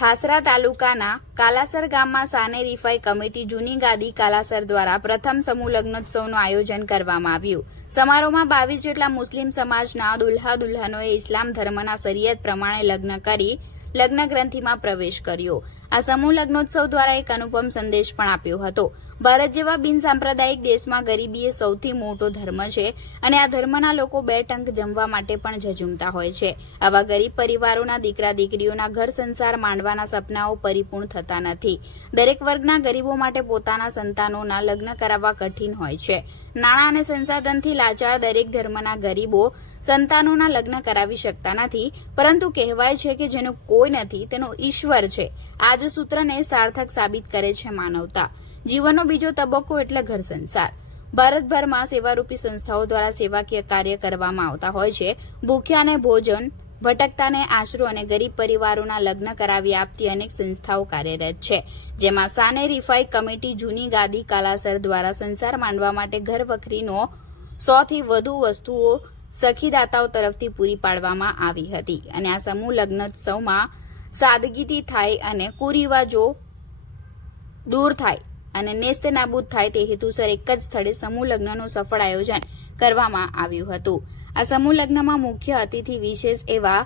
થાસરા તાલુકાના કાલાસર ગામમાં સાને રિફાઈ કમિટી જૂની ગાદી કાલાસર દ્વારા પ્રથમ સમૂહ લગ્નોત્સવનું આયોજન કરવામાં આવ્યું. સમારોહમાં બાવીસ જેટલા મુસ્લિમ સમાજના દુલ્હા દુલ્હનોએ ઇસ્લામ ધર્મના શરિયત પ્રમાણે લગ્ન કરી લગ્ન ગ્રંથિમાં પ્રવેશ કર્યો. આ સમૂહ લગ્નોત્સવ દ્વારા એક અનુપમ સંદેશ પણ આપ્યો હતો. ભારત જેવા બિનસાંપ્રદાયિક દેશમાં ગરીબી એ સૌથી મોટો ધર્મ છે અને આ ધર્મના લોકો બે ટંક જમવા માટે પણ ઝઝુમતા હોય છે. આવા ગરીબ પરિવારોના દીકરા દીકરીઓના ઘર સંસાર માંડવાના સપનાઓ પરિપૂર્ણ થતા નથી. દરેક વર્ગના ગરીબો માટે પોતાના સંતાનોના લગ્ન કરાવવા કઠિન હોય છે. નાણાં અને સંસાધનથી લાચાર દરેક ધર્મના ગરીબો સંતાનોના લગ્ન કરાવી શકતા નથી, પરંતુ કહેવાય છે કે જેનું કોઈ નથી તેનો ઈશ્વર છે. આ જ સૂત્રને સાર્થક સાબિત કરે છે માનવતા. જીવનનો બીજો તબક્કો એટલે ઘર સંસાર. ભારતભરમાં સેવારૂપી સંસ્થાઓ દ્વારા સેવાકીય કાર્ય કરવામાં આવતા હોય છે. ભૂખ્યાને ભોજન, ભટકતાને આશરો અને ગરીબ પરિવારોના લગ્ન કરાવી આપતી અનેક સંસ્થાઓ કાર્યરત છે. જેમાં સાને રિફાઈ કમિટી, જૂની ગાદી કાલાસર દ્વારા સંસાર માંડવા માટે ઘર વખરીનો સોથી વધુ વસ્તુઓ સખીદાતાઓ તરફથી પૂરી પાડવામાં આવી હતી. અને આ સમૂહ લગ્નોત્સવમાં સાદગીથી થાય અને કુરિવાજો દૂર થાય અને નેસ્ત નાબૂદ થાય તે હેતુસર એક જ સ્થળે સમૂહ લગ્નનું સફળ આયોજન કરવામાં આવ્યું હતું. આ સમૂહ લગ્નમાં મુખ્ય અતિથિ વિશેષ એવા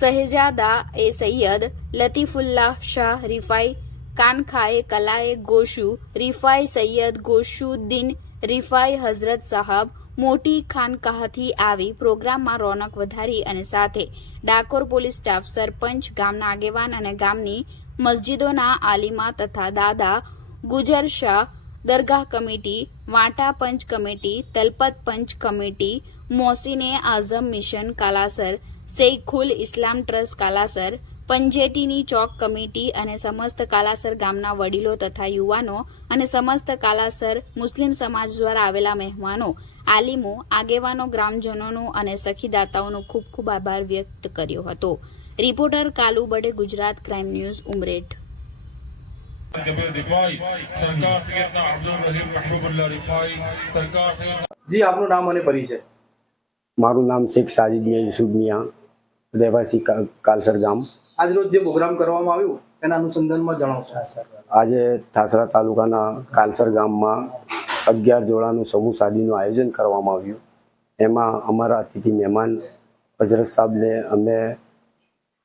શહેજાદા એ સૈયદ, લતીફુલ્લાહ શાહ, રિફાઈ કાનખાએ કલાએ ગોશુ, રિફાઈ સૈયદ ગોશુદ્દીન, રિફાઈ હઝરત સાહબ મોટી ખાનકાહથી આવી પ્રોગ્રામમાં રોનક વધારી અને સાથે ડાકોર પોલીસ સ્ટાફ સરપંચ, ગામના આગેવાન અને ગામની મસ્જિદોના આલિમા તથા દાદા ગુજર શાહ, દરગાહ કમિટી, વાંટા પંચ કમિટી, તલપત પંચ committee, Mohsine Azam mission, Kalasar Shaikhul Islam trust, Kalasar Panjetani ચોક કમિટી અને સમસ્ત કાલાસર ગામના વડીલો તથા યુવાનો અને સમસ્ત કાલાસર મુસ્લિમ સમાજ દ્વારા આવેલા મહેમાનો આલિમો આગેવાનો ગ્રામજનોનો અને સખીદાતાઓનો ખૂબ ખૂબ આભાર વ્યક્ત કર્યો હતો. Reporter Kalu Bade Gujarat crime news Umreth. જી આપનું નામ અને પરિચય. મારું નામ શેખ સાજિદ મિયા યુસુફ મિયા રહેવાસી કાલસર ગામ. આજ જે પ્રોગ્રામ કરવામાં આવ્યો તેના અનુસંધાનમાં જણાવશો આજે થાસરા તાલુકાના કાલસર ગામમાં અગિયાર જોડાનું સમૂહ શાદીનું આયોજન કરવામાં આવ્યું. એમાં અમારા અતિથિ મહેમાન હજરત સાહેબને અમે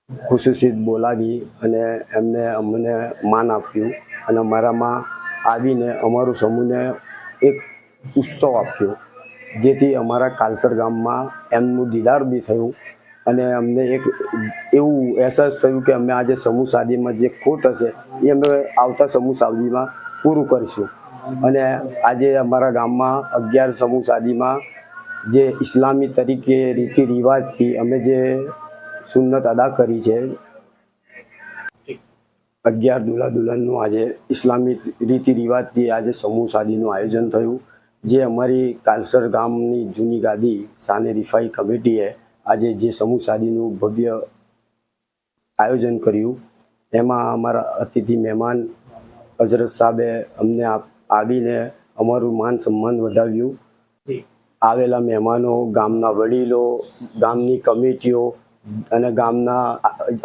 ખુશીસીત બોલાવી અને એમને અમને માન આપ્યું અને અમારામાં આવીને અમારું સમૂહને એક ઉત્સવ આપ્યો, જેથી અમારા કાલસર ગામમાં એમનું દીદાર બી થયું અને અમને એક એવું અહેસાસ થયું કે અમે આજે સમૂહ સાદીમાં જે ખોટ હશે, એ અમે આવતા સમૂહ સાદીમાં પૂરું કરીશું. અને આજે અમારા ગામમાં અગિયાર સમૂહ સાદીમાં જે ઇસ્લામી તરીકે રીતિ રિવાજથી અમે જે સુન્નત અદા કરી છે, અગિયાર દુલ્હા દુલ્હનનું આજે ઇસ્લામી રીતિ રિવાજથી આજે સમૂહ સાદીનું આયોજન થયું. જે અમારી કાલસર ગામની જૂની ગાદી સાને રિફાઈ કમિટીએ આજે જે સમૂહ શાદીનું ભવ્ય આયોજન કર્યું એમાં અમારા અતિથિ મહેમાન હજરત સાહેબે અમને આવીને અમારું માન સન્માન વધાવ્યું. આવેલા મહેમાનો ગામના વડીલો ગામની કમિટીઓ અને ગામના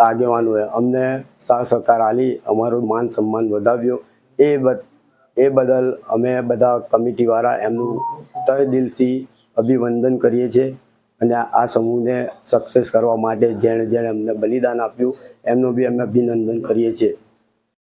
આગેવાનોએ અમને સાથ સહકાર આલી અમારું માન સન્માન વધાવ્યો. એ એ બદલ અમે બધા કમિટીવાળા એમનું તય દિલથી અભિવંદન કરીએ છીએ. અને આ સમૂહને સક્સેસ કરવા માટે જેણે જેણે અમને બલિદાન આપ્યું, એમનું બી અમે અભિનંદન કરીએ છીએ.